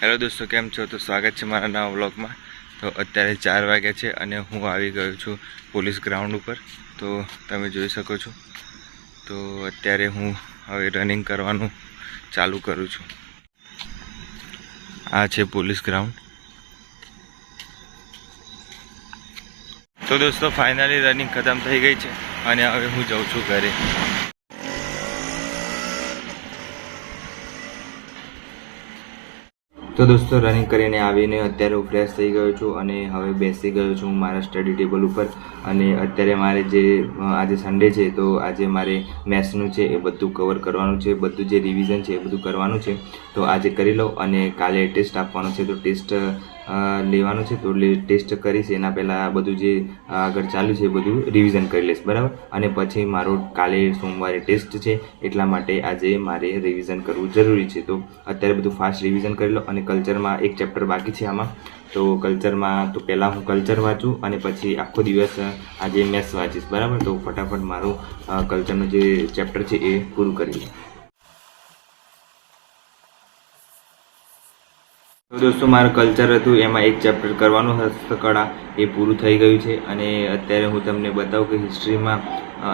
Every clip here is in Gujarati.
હેલો દોસ્તો, કેમ છો? તો સ્વાગત છે મારા નવા વ્લોગમાં. તો અત્યારે 4 વાગ્યા છે અને હું આવી ગયો છું પોલીસ ગ્રાઉન્ડ ઉપર. તો તમે જોઈ શકો છો. તો અત્યારે હું હવે રનિંગ કરવાનું ચાલુ કરું છું. આ છે પોલીસ ગ્રાઉન્ડ. તો દોસ્તો ફાઇનલી રનિંગ ખતમ થઈ ગઈ છે અને હવે હું જાઉં છું ઘરે. તો દોસ્તો રનિંગ કરીને આવીને અત્યારે હું ફ્રેશ થઈ ગયો છું અને હવે બેસી ગયો છું મારા સ્ટડી ટેબલ ઉપર. અને અત્યારે મારે જે આજે સન્ડે છે તો આજે મારે મેથ્સનું છે એ બધું કવર કરવાનું છે, બધું જે રિવિઝન છે એ બધું કરવાનું છે. તો આજે કરી લઉં અને કાલે ટેસ્ટ આપવાનો છે. તો ટેસ્ટ લેવાનું છે, તો ટેસ્ટ કરીશ એના પહેલાં બધું જે આગળ ચાલુ છે એ બધું રિવિઝન કરી લઈશ, બરાબર. અને પછી મારો કાલે સોમવારે ટેસ્ટ છે, એટલા માટે આજે મારે રિવિઝન કરવું જરૂરી છે. તો અત્યારે બધું ફાસ્ટ રિવિઝન કરી લો. અને કલ્ચરમાં એક ચેપ્ટર બાકી છે આમાં. તો કલ્ચરમાં તો પહેલાં હું કલ્ચર વાંચું અને પછી આખો દિવસ આજે મેથ્સ વાંચીશ, બરાબર. તો ફટાફટ મારું કલ્ચરનું જે ચેપ્ટર છે એ પૂરું કરી લઉં. તો દોસ્તો મારું કલ્ચર હતું એમાં એક ચેપ્ટર કરવાનું હસ્તકળા એ પૂરું થઈ ગયું છે. અને અત્યારે હું તમને બતાવું કે હિસ્ટ્રીમાં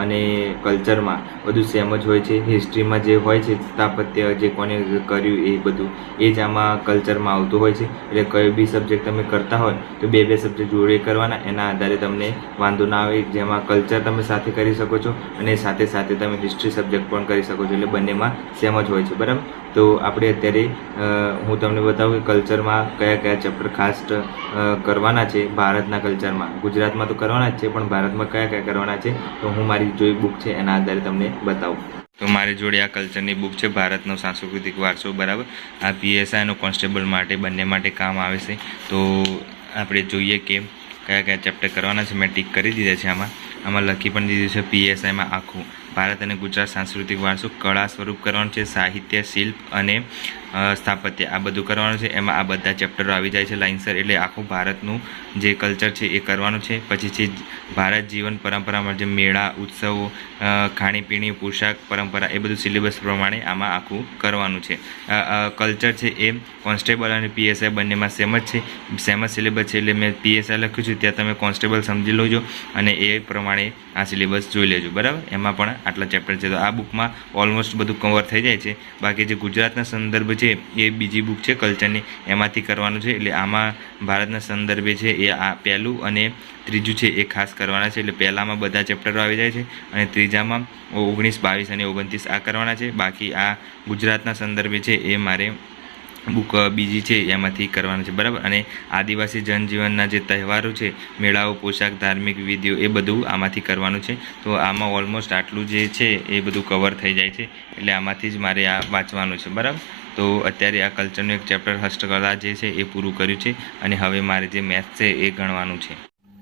અને કલ્ચરમાં બધું સેમ જ હોય છે. હિસ્ટ્રીમાં જે હોય છે સ્થાપત્ય જે કોને કર્યું એ બધું એ જ આમાં કલ્ચરમાં આવતું હોય છે. એટલે કોઈ બી સબ્જેક્ટ તમે કરતા હોય તો બે સબ્જેક્ટ જોડે કરવાના, એના આધારે તમને વાંધો ના આવે. જેમાં કલ્ચર તમે સાથે કરી શકો છો અને સાથે સાથે તમે હિસ્ટ્રી સબ્જેક્ટ પણ કરી શકો છો. એટલે બંનેમાં સેમ જ હોય છે, બરાબર. તો આપણે અત્યારે હું તમને બતાવું કે કલ્ચરમાં કયા કયા ચેપ્ટર ખાસ કરવાના છે. ભારતના કલ્ચરમાં ગુજરાતમાં તો કરવાના જ છે, પણ ભારતમાં કયા કયા કરવાના છે તો હું મારી જોઈ બુક છે એના આધારે તમને બતાવું. તો મારી જોડે આ કલ્ચરની બુક છે, ભારતનો સાંસ્કૃતિક વારસો, બરાબર. આ PSIનો કોન્સ્ટેબલ માટે બંને માટે કામ આવે છે. તો આપણે જોઈએ કે કયા કયા ચેપ્ટર કરવાના છે. મેં ટીક કરી દીધા છે. આમાં લખી પણ દીધું છે PSIમાં આખું ભારત અને ગુજરાત સાંસ્કૃતિક વારસો, કળા સ્વરૂપ કરવાનું છે, સાહિત્ય, શિલ્પ અને સ્થાપત્ય આ બધું કરવાનું છે. એમાં આ બધા ચેપ્ટરો આવી જાય છે લાઇનસર. એટલે આખું ભારતનું જે કલ્ચર છે એ કરવાનું છે. પછી છે ભારત જીવન પરંપરામાં જે મેળા, ઉત્સવો, ખાણીપીણી, પોશાક, પરંપરા એ બધું સિલેબસ પ્રમાણે આમાં આખું કરવાનું છે. કલ્ચર છે એ કોન્સ્ટેબલ અને PSI બંનેમાં સેમ જ છે, સેમ જ સિલેબસ છે. એટલે મેં PSI લખ્યું છે, ત્યાં તમે કોન્સ્ટેબલ સમજી લેજો અને એ પ્રમાણે આ સિલેબસ જોઈ લેજો, બરાબર. એમાં પણ આટલા ચેપ્ટર છે. તો આ બુકમાં ઓલમોસ્ટ બધું કવર થઈ જાય છે. બાકી જે ગુજરાતના સંદર્ભ છે એ બીજી બુક છે કલ્ચરની, એમાંથી કરવાનું છે. એટલે આમાં ભારતના સંદર્ભે છે એ આ પહેલું અને ત્રીજું છે એ ખાસ કરવાના છે. એટલે પહેલામાં બધા ચેપ્ટરો આવી જાય છે અને ત્રીજામાં 19, 22 અને 29 આ કરવાના છે. બાકી આ ગુજરાતના સંદર્ભે છે એ મારે બુક બીજી છે એમાંથી કરવાનું છે, બરાબર. અને આદિવાસી જનજીવનના જે તહેવારો છે, મેળાઓ, પોશાક, ધાર્મિક વિધિઓ એ બધું આમાંથી કરવાનું છે. તો આમાં ઓલમોસ્ટ આટલું જે છે એ બધું કવર થઈ જાય છે. એટલે આમાંથી જ મારે આ વાંચવાનું છે, બરાબર. તો અત્યારે આ કલ્ચરનું એક ચેપ્ટર હસ્તકલા જે છે એ પૂરું કર્યું છે અને હવે મારે જે મેથ્સ છે એ ગણવાનું છે.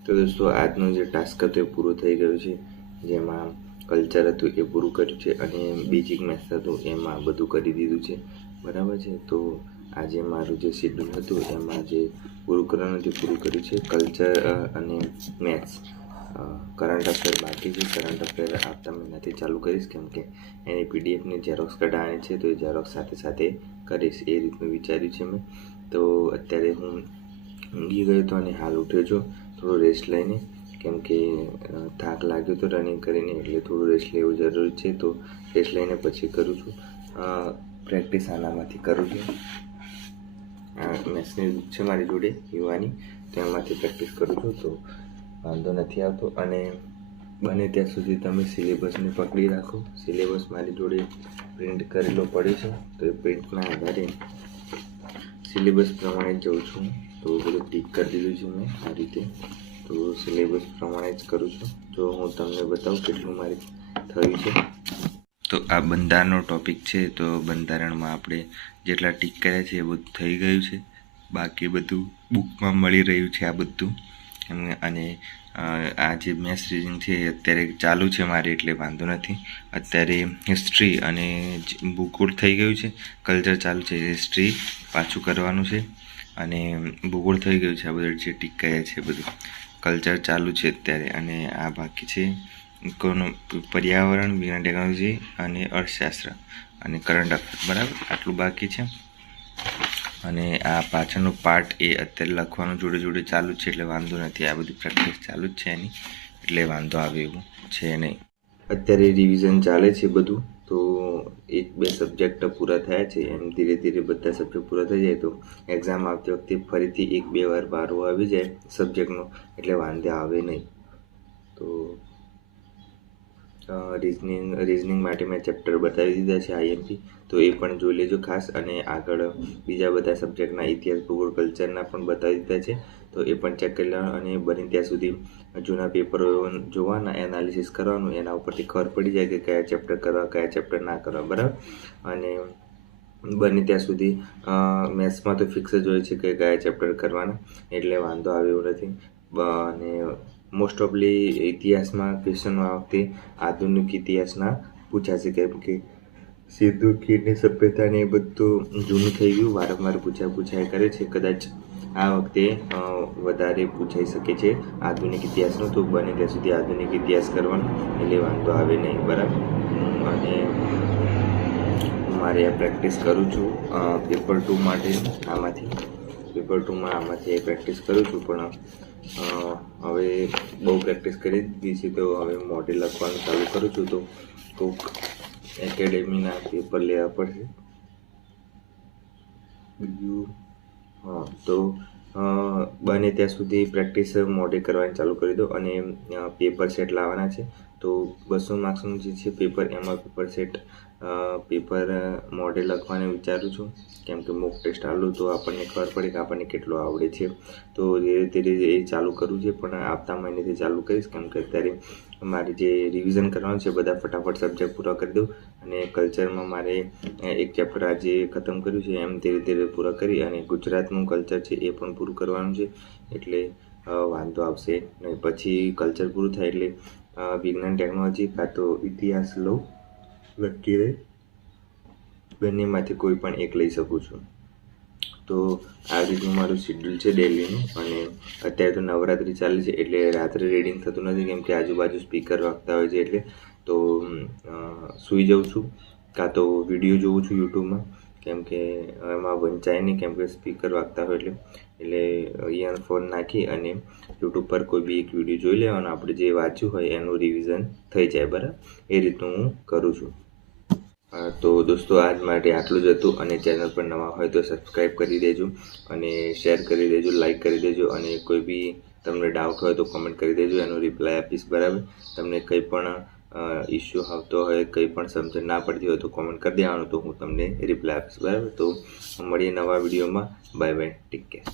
તો દોસ્તો આજનું જે ટાસ્ક હતું એ પૂરું થઈ ગયું છે. જેમાં કલ્ચર હતું એ પૂરું કર્યું છે અને બેઝિક મેથ્સ હતું એમાં બધું કરી દીધું છે, બરાબર છે. તો આજે મારું જે શેડ્યુલ હતું એમાં જે પૂરું કરવાનું તે પૂરું કર્યું છે. કલ્ચર અને મેથ્સ, કરંટ અફેર બાકી છે. કરંટ અફેર આવતા મહિનાથી ચાલુ કરીશ, કેમ કે એની PDFની ઝેરોક્સ કઢાવવાની છે. તો એ ઝેરોક્સ સાથે સાથે કરીશ એ રીતનું વિચાર્યું છે મેં. તો અત્યારે હું ઊંઘી ગયો હતો અને હાલ ઉઠ્યો છું થોડો રેસ્ટ લઈને, કેમ કે થાક લાગ્યો તો રનિંગ કરીને, એટલે થોડું રેસ્ટ લેવું જરૂરી છે. તો રેસ્ટ લઈને પછી કરું છું પ્રેક્ટિસ. આનામાંથી કરું છું. મેથ્સની બુક છે મારી જોડે યુવાની, તો એમાંથી પ્રેક્ટિસ કરું છું. તો વાંધો નથી આવતો. અને બને ત્યાં સુધી તમે સિલેબસને પકડી રાખો. સિલેબસ મારી જોડે પ્રિન્ટ કરેલો પડે છે, તો એ પ્રિન્ટના આધારે સિલેબસ પ્રમાણે જ જઉં છું. તો બધું ટીક કરી દીધું છે મેં આ રીતે. તો સિલેબસ પ્રમાણે જ કરું છું. જો હું તમને બતાવું કેટલું મારે થયું છે. તો આ બંધારણનો ટોપિક છે. તો બંધારણમાં આપણે જેટલા ટીક કર્યા છે એ બધું થઈ ગયું છે. બાકી બધું બુકમાં મળી રહ્યું છે આ બધું. અને આ જે મેથ્સ રીડિંગ છે એ અત્યારે ચાલુ છે મારે, એટલે વાંધો નથી. અત્યારે હિસ્ટ્રી અને ભૂગોળ થઈ ગયું છે, કલ્ચર ચાલુ છે, હિસ્ટ્રી પાછું કરવાનું છે અને ભૂગોળ થઈ ગયું છે. આ બધું જે ટીક કર્યા છે બધું. કલ્ચર ચાલુ છે અત્યારે અને આ બાકી છે પર્યાવરણ, વિજ્ઞાન, ટેકનોલોજી અને અર્થશાસ્ત્ર અને કરંટ અફેર, બરાબર. આટલું બાકી છે. અને આ પાછળનો પાર્ટ એ અત્યારે લખવાનું જોડે જોડે ચાલુ જ છે, એટલે વાંધો નથી. આ બધી પ્રેક્ટિસ ચાલુ જ છે એની, એટલે વાંધો આવે એવું છે નહીં. અત્યારે રિવિઝન ચાલે છે બધું, તો 1-2 સબ્જેક્ટ પૂરા થયા છે. એમ ધીરે ધીરે બધા સબ્જેક્ટ પૂરા થઈ જાય તો એક્ઝામ આવતી વખતે ફરીથી 1-2 વાર વારો આવી જાય સબ્જેક્ટનો, એટલે વાંધો આવે નહીં. તો રિઝનિંગ માટે મેં ચેપ્ટર બતાવી દીધા છે આઈએમપી, તો એ પણ જોઈ લેજો ખાસ. અને આગળ બીજા બધા સબ્જેક્ટના ઇતિહાસ, ભૂગોળ, કલ્ચરના પણ બતાવી દીધા છે, તો એ પણ ચેક કરી લેવાનું. અને બને ત્યાં સુધી જૂના પેપરો જોવાના, એનાલિસિસ કરવાનું, એના ઉપરથી ખબર પડી જાય કે કયા ચેપ્ટર કરવા, કયા ચેપ્ટર ના કરવા, બરાબર. અને બને ત્યાં સુધી મેથ્સમાં તો ફિક્સ જ હોય છે કે કયા ચેપ્ટર કરવાના, એટલે વાંધો આવે એવું નથી. અને મોસ્ટ ઓફલી ઇતિહાસમાં ક્વેશ્ચન આ વખતે આધુનિક ઇતિહાસના પૂછાશે, કેમ કે સિંધુ ખીણની સભ્યતાને એ બધું જૂનું થઈ ગયું, વારંવાર પૂછાય કરે છે. કદાચ આ વખતે વધારે પૂછાઈ શકે છે આધુનિક ઇતિહાસનો, તો બને ત્યાં સુધી આધુનિક ઇતિહાસ કરવાનો, એટલે વાંધો આવે નહીં, બરાબર. અને મારે આ પ્રેક્ટિસ કરું છું પેપર 2 માટે, પેપર 2માં આમાંથી પ્રેક્ટિસ કરું છું. પણ હવે બહુ પ્રેક્ટિસ કરી દીધી છે, તો હવે મોઢે લખવાનું ચાલુ કરું છું. તો કોઈક એકેડેમીના પેપર લેવા પડશે. બીજું તો બને ત્યાં સુધી પ્રેક્ટિસ મોઢે કરવાની ચાલુ કરી દો. અને પેપર સેટ લાવવાના છે, તો 200 માર્ક્સનું જે છે પેપર, એમાં પેપર મોઢે લખવાનું વિચારું છું, કેમ કે મોક ટેસ્ટ આલું તો આપણને ખબર પડે કે આપણને કેટલું આવડે છે. તો ધીરે ધીરે એ ચાલુ કરવું છે, પણ આવતા મહિનેથી ચાલુ કરીશ, કેમ કે અત્યારે મારે જે રિવિઝન કરવાનું છે બધા ફટાફટ સબ્જેક્ટ પૂરા કરી દઉં. અને કલ્ચરમાં મારે એક ચેપ્ટર આજે ખતમ કર્યું છે, એમ ધીરે ધીરે પૂરા કરી, અને ગુજરાતનું કલ્ચર છે એ પણ પૂરું કરવાનું છે, એટલે વાંધો આવશે નહીં. પછી કલ્ચર પૂરું થાય એટલે વિજ્ઞાન ટેકનોલોજી કાં તો ઇતિહાસ લઉં, નક્કી રહે, બંનેમાંથી કોઈ પણ એક લઈ શકું છું. તો આ રીતનું મારું શેડ્યુલ છે ડેલીનું. અને અત્યારે તો નવરાત્રિ ચાલે છે, એટલે રાત્રે રીડિંગ થતું નથી, કેમ કે આજુબાજુ સ્પીકર વાગતા હોય છે, એટલે તો સૂઈ જાઉં છું, કાં તો વિડીયો જોઉં છું યુટ્યુબમાં, કેમ કે એમાં વંચાય નહીં, કેમ કે સ્પીકર વાગતા હોય એટલે ઇયરફોન નાખી અને યુટ્યુબ પર કોઈ બી એક વિડીયો જોઈ લેવાનો, આપણે જે વાંચ્યું હોય એનું રિવિઝન થઈ જાય, બરાબર. એ રીતનું હું કરું છું. તો દોસ્તો આજ માટે આટલું જ હતું. અને ચેનલ પર નવા હોય તો સબસ્ક્રાઈબ કરી દેજો, અને શેર કરી દેજો, લાઈક કરી દેજો. અને કોઈ બી તમને ડાઉટ હોય તો કોમેન્ટ કરી દેજો, એનો રિપ્લાય આપીશ, બરાબર. તમને કંઈ પણ ઇસ્યુ આવતો હોય, કંઈ પણ સમજણ ના પડતી હોય તો કોમેન્ટ કરી દેવાનું, તો હું તમને રિપ્લાય આપીશ, બરાબર. તો મળીએ નવા વિડીયોમાં. Bye bye, take care.